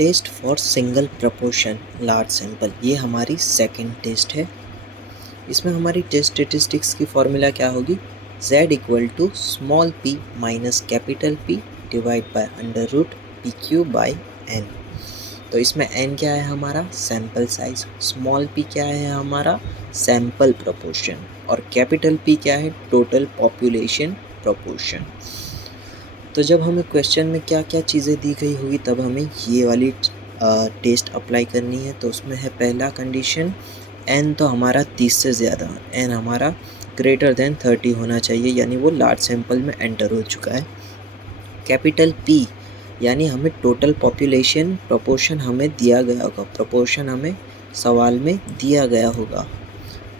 Test for single proportion large sample, ये हमारी second test है। इसमें हमारी टेस्ट स्टेटिस्टिक्स की फॉर्मूला क्या होगी, z equal to small p minus capital P divide by under root P Q by n। तो इसमें n क्या है हमारा सैंपल साइज, स्मॉल p क्या है हमारा सैंपल प्रपोर्शन और कैपिटल P क्या है टोटल पॉपुलेशन प्रपोर्शन। तो जब हमें क्वेश्चन में क्या क्या चीज़ें दी गई होगी तब हमें ये वाली टेस्ट अप्लाई करनी है। तो उसमें है पहला कंडीशन n तो हमारा 30 से ज़्यादा, n हमारा ग्रेटर देन 30 होना चाहिए, यानी वो लार्ज सैंपल में एंटर हो चुका है। कैपिटल P यानी हमें टोटल पॉपुलेशन प्रोपोर्शन हमें दिया गया होगा, प्रोपोर्शन हमें सवाल में दिया गया होगा।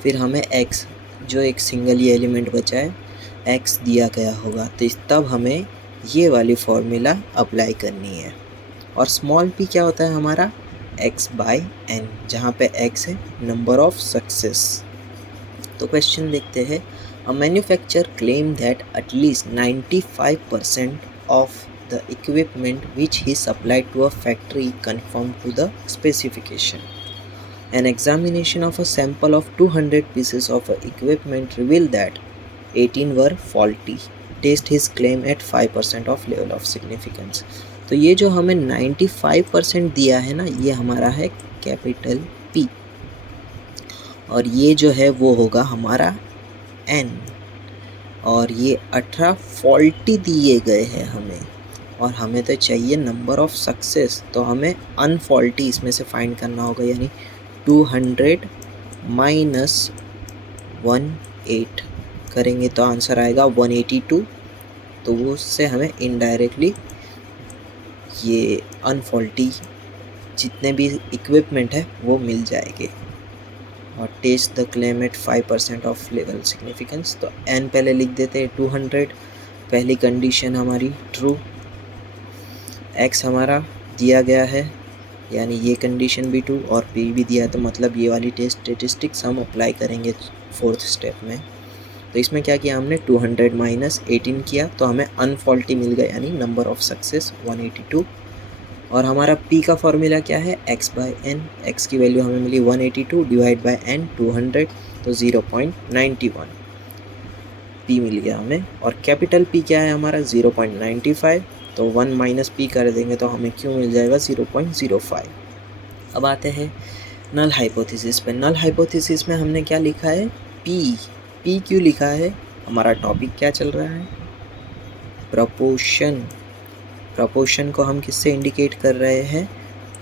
फिर हमें x जो एक सिंगल ही एलिमेंट बचा है x दिया गया होगा, तो तब हमें ये वाली फॉर्मूला अप्लाई करनी है। और स्मॉल p क्या होता है हमारा x बाई n, जहाँ पे x है नंबर ऑफ सक्सेस। तो क्वेश्चन देखते हैं, a manufacturer claim that at least 95% of the equipment which he supplied to a factory confirm to the specification. An examination of a sample of 200 pieces of equipment revealed that 18 were faulty. Test his claim at 5% of level of significance. तो ये जो हमें 95% दिया है ना, ये हमारा है कैपिटल P और ये जो है वो होगा हमारा N और ये 18 फॉल्टी दिए गए हैं हमें, और हमें तो चाहिए नंबर ऑफ सक्सेस। तो हमें अनफॉल्टी इसमें से फाइंड करना होगा, यानी 200 माइनस 18 करेंगे तो आंसर आएगा 182। तो वो उससे हमें इनडायरेक्टली ये अनफॉल्टी जितने भी इक्विपमेंट है वो मिल जाएंगे। और test the claim at 5% of level significance, तो n पहले लिख देते हैं 200, पहली कंडीशन हमारी ट्रू, x हमारा दिया गया है यानी ये कंडीशन भी ट्रू और p भी दिया है, तो मतलब ये वाली टेस्ट स्टेटिस्टिक्स हम अप्लाई करेंगे फोर्थ स्टेप में। तो इसमें क्या किया हमने 200 माइनस 18 किया तो हमें अनफॉल्टी मिल गया, यानी नंबर ऑफ सक्सेस 182। और हमारा p का फॉर्मूला क्या है x बाई n, x की वैल्यू हमें मिली 182 डिवाइड बाई n 200, तो 0.91 p मिल गया हमें। और कैपिटल P क्या है हमारा 0.95, तो 1 माइनस p कर देंगे तो हमें क्यों मिल जाएगा 0.05। अब आते हैं नल हाइपोथेसिस पे। नल हाइपोथेसिस में हमने क्या लिखा है p क्यों लिखा है, हमारा टॉपिक क्या चल रहा है प्रपोर्शन। प्रपोर्शन को हम किससे इंडिकेट कर रहे हैं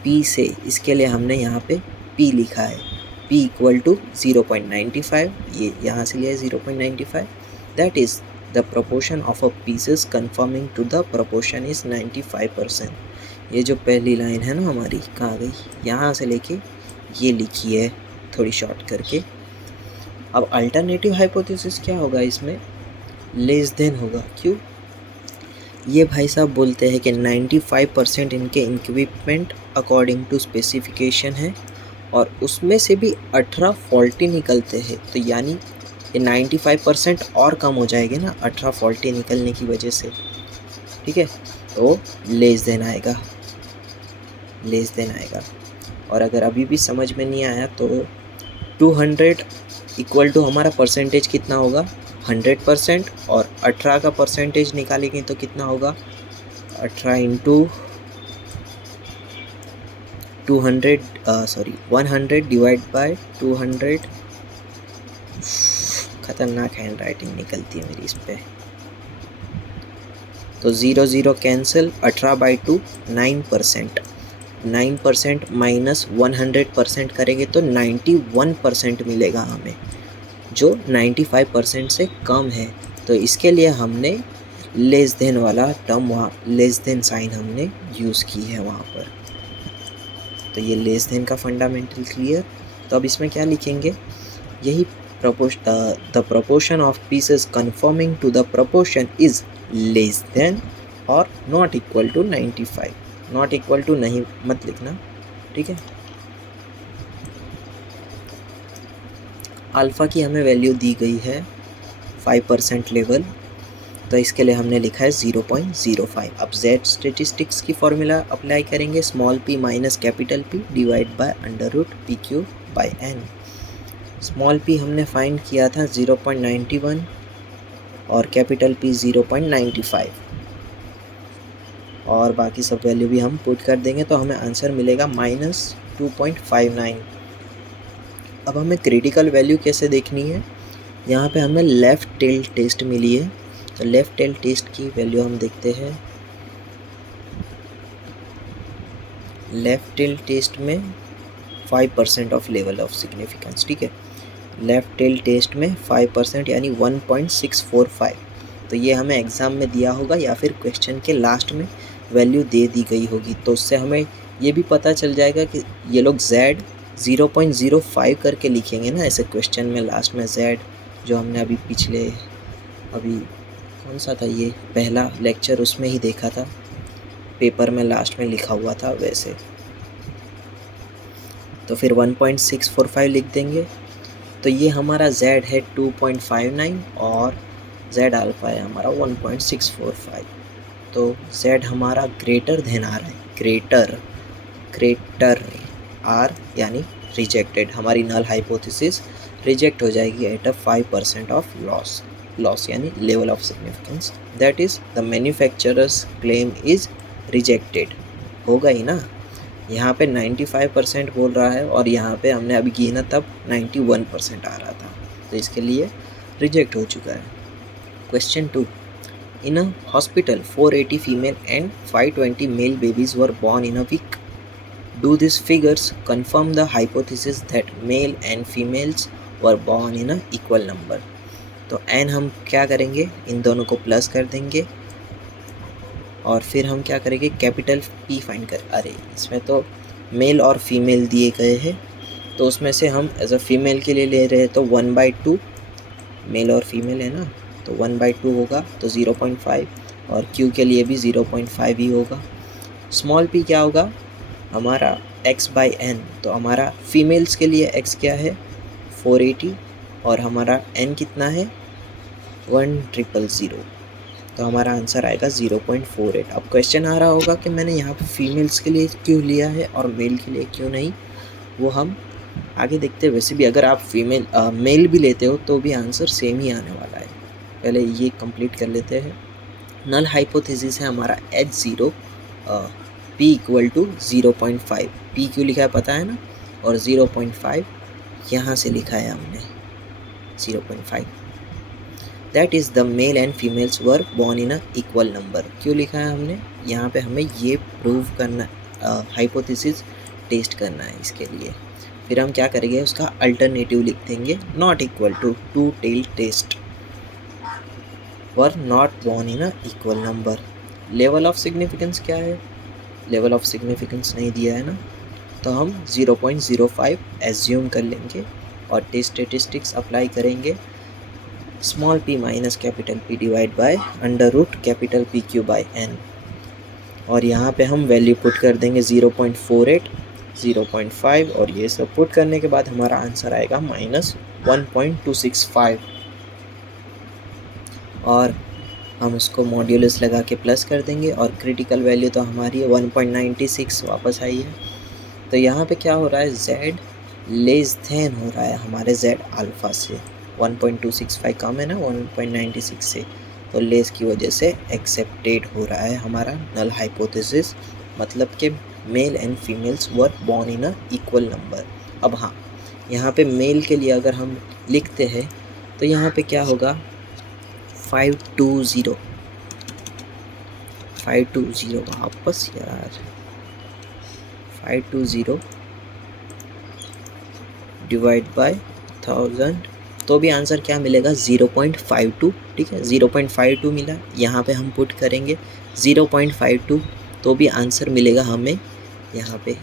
p से, इसके लिए हमने यहाँ पे p लिखा है, p इक्वल टू 0.95, ये यहाँ से लिया है 0.95, that is the proportion of a pieces conforming to the proportion is 95%। ये जो पहली लाइन है ना हमारी कहाँ गई, यहाँ से लेके ये लिखी है थोड़ी शॉर्ट करके। अब अल्टरनेटिव हाइपोथेसिस क्या होगा, इसमें लेस देन होगा। क्यों, ये भाई साहब बोलते हैं कि 95% इनके इक्विपमेंट अकॉर्डिंग टू स्पेसिफिकेशन है और उसमें से भी 18 फॉल्टी निकलते हैं, तो यानी ये 95% और कम हो जाएंगे ना 18 फॉल्टी निकलने की वजह से, ठीक है। तो लेस देन आएगा, लेस देन आएगा। और अगर अभी भी समझ में नहीं आया तो 200 इक्वल टू हमारा परसेंटेज कितना होगा 100%, और 18 का परसेंटेज निकालेंगे तो कितना होगा 18 इंटू 100 डिवाइड बाय 200। खतरनाक हैंड राइटिंग निकलती है मेरी इस पे। तो 0 कैंसिल, 18/2 9%, 9% माइनस 100% करेंगे तो 91% मिलेगा हमें, जो 95% से कम है। तो इसके लिए हमने लेस देन वाला टर्म, वहाँ लेस देन साइन हमने यूज़ की है वहाँ पर। तो ये लेस देन का फंडामेंटल क्लियर। तो अब इसमें क्या लिखेंगे, यही the proportion of pieces conforming to the proportion is less than or not equal to 95। not equal to नहीं मत लिखना, ठीक है। अल्फ़ा की हमें वैल्यू दी गई है 5% लेवल, तो इसके लिए हमने लिखा है 0.05। अब z स्टेटिस्टिक्स की फॉर्मूला अप्लाई करेंगे, small p minus capital P divide by under root PQ by n। Small p हमने फाइंड किया था 0.91 और कैपिटल P 0.95 और बाकी सब वैल्यू भी हम पुट कर देंगे तो हमें आंसर मिलेगा -2.59। अब हमें क्रिटिकल वैल्यू कैसे देखनी है, यहाँ पे हमें लेफ़्ट टेल टेस्ट मिली है, तो लेफ़्ट टेल टेस्ट की वैल्यू हम देखते हैं। लेफ़्ट टेल टेस्ट में 5% ऑफ लेवल ऑफ सिग्निफिकेंस, ठीक है। लेफ़्ट टेल टेस्ट में 5% यानी 1.645। तो ये हमें एग्ज़ाम में दिया होगा या फिर क्वेश्चन के लास्ट में वैल्यू दे दी गई होगी, तो उससे हमें ये भी पता चल जाएगा कि ये लोग z 0.05 करके लिखेंगे ना ऐसे क्वेश्चन में लास्ट में z, जो हमने अभी कौन सा था ये पहला लेक्चर उसमें ही देखा था, पेपर में लास्ट में लिखा हुआ था वैसे। तो फिर 1.645 लिख देंगे। तो ये हमारा z है 2.59 और z अल्फ़ा है हमारा 1.645। तो z हमारा ग्रेटर देन आर है, ग्रेटर आर यानी रिजेक्टेड, हमारी नल हाइपोथेसिस रिजेक्ट हो जाएगी एट अ 5% ऑफ लॉस यानी level of significance, that is the manufacturers claim is rejected. होगा ही ना, यहाँ पे 95% बोल रहा है और यहाँ पे हमने अभी गिना तब 91% आ रहा था, तो इसके लिए रिजेक्ट हो चुका है। Question 2, in a hospital 480 female and 520 male babies were born in a week. Do these figures confirm the hypothesis that male and females were born in a equal number? तो n हम क्या करेंगे, इन दोनों को plus कर देंगे और फिर हम क्या करेंगे, कैपिटल P फाइंड कर। अरे इसमें तो मेल और फीमेल दिए गए हैं, तो उसमें से हम एज अ फीमेल के लिए ले रहे हैं तो 1/2, मेल और फीमेल है ना, तो 1/2 होगा तो 0.5 और Q के लिए भी 0.5 ही होगा। स्मॉल p क्या होगा हमारा x/n, तो हमारा फीमेल्स के लिए x क्या है 480 और हमारा n कितना है 1000, तो हमारा आंसर आएगा 0.48। अब क्वेश्चन आ रहा होगा कि मैंने यहाँ पे फीमेल्स के लिए क्यों लिया है और मेल के लिए क्यों नहीं, वो हम आगे देखते हैं। वैसे भी अगर आप मेल भी लेते हो तो भी आंसर सेम ही आने वाला है। पहले ये कंप्लीट कर लेते हैं। नल हाइपोथेसिस है हमारा H0 P = 0.5। P क्यों लिखा है पता है ना, और 0.5 यहाँ से लिखा है हमने 0.5। That is the male and females were born in a equal number. क्यों लिखा है हमने, यहाँ पे हमें ये प्रूव करना, हाइपोथेसिस टेस्ट करना है इसके लिए। फिर हम क्या करेंगे, उसका अल्टरनेटिव लिख देंगे, not equal to two tail test were not born in a equal number. Level of significance क्या है, लेवल ऑफ सिग्निफिकेंस नहीं दिया है ना, तो हम 0.05 एज्यूम कर लेंगे और टेस्ट स्टेटिस्टिक्स अप्लाई करेंगे। Small p minus capital P divide by under root capital PQ by n और यहाँ पे हम वैल्यू पुट कर देंगे 0.48, 0.5 और ये सब पुट करने के बाद हमारा आंसर आएगा -1.265 और हम उसको मॉड्यूलस लगा के प्लस कर देंगे और क्रिटिकल वैल्यू तो हमारी 1.96 वापस आई है। तो यहाँ पे क्या हो रहा है, z लेस देन हो रहा है हमारे z अल्फ़ा से, 1.265 कम है ना 1.96 से, तो लेस की वजह से एक्सेप्टेड हो रहा है हमारा नल हाइपोथेसिस, मतलब कि male and females were born in a equal number. अब हाँ, यहाँ पे मेल के लिए अगर हम लिखते हैं तो यहाँ पे क्या होगा 520 वापस यार 520 डिवाइड बाय 1000, तो भी आंसर क्या मिलेगा 0.52। ठीक है, 0.52 मिला, यहाँ पे हम पुट करेंगे 0.52, तो भी आंसर मिलेगा हमें यहाँ पे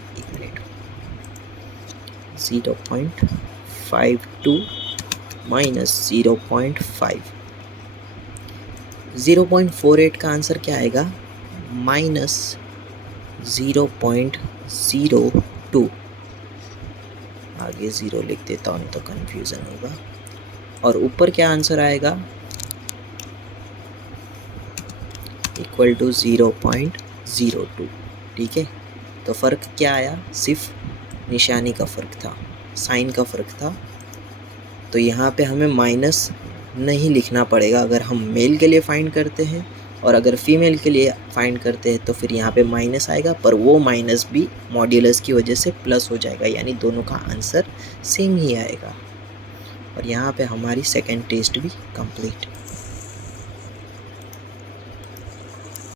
0.52 माइनस 0.5, 0.48 का आंसर क्या आएगा -0.02। आगे 0 लिख देता हूँ तो कन्फ्यूज़न होगा। और ऊपर क्या आंसर आएगा इक्वल टू 0.02। ठीक है, तो फ़र्क क्या आया, सिर्फ निशानी का फ़र्क था, साइन का फ़र्क था। तो यहाँ पे हमें माइनस नहीं लिखना पड़ेगा अगर हम मेल के लिए फाइंड करते हैं, और अगर फीमेल के लिए फाइंड करते हैं तो फिर यहाँ पे माइनस आएगा, पर वो माइनस भी मॉड्यूलस की वजह से प्लस हो जाएगा, यानी दोनों का आंसर सेम ही आएगा। और यहाँ पे हमारी सेकंड टेस्ट भी कंप्लीट।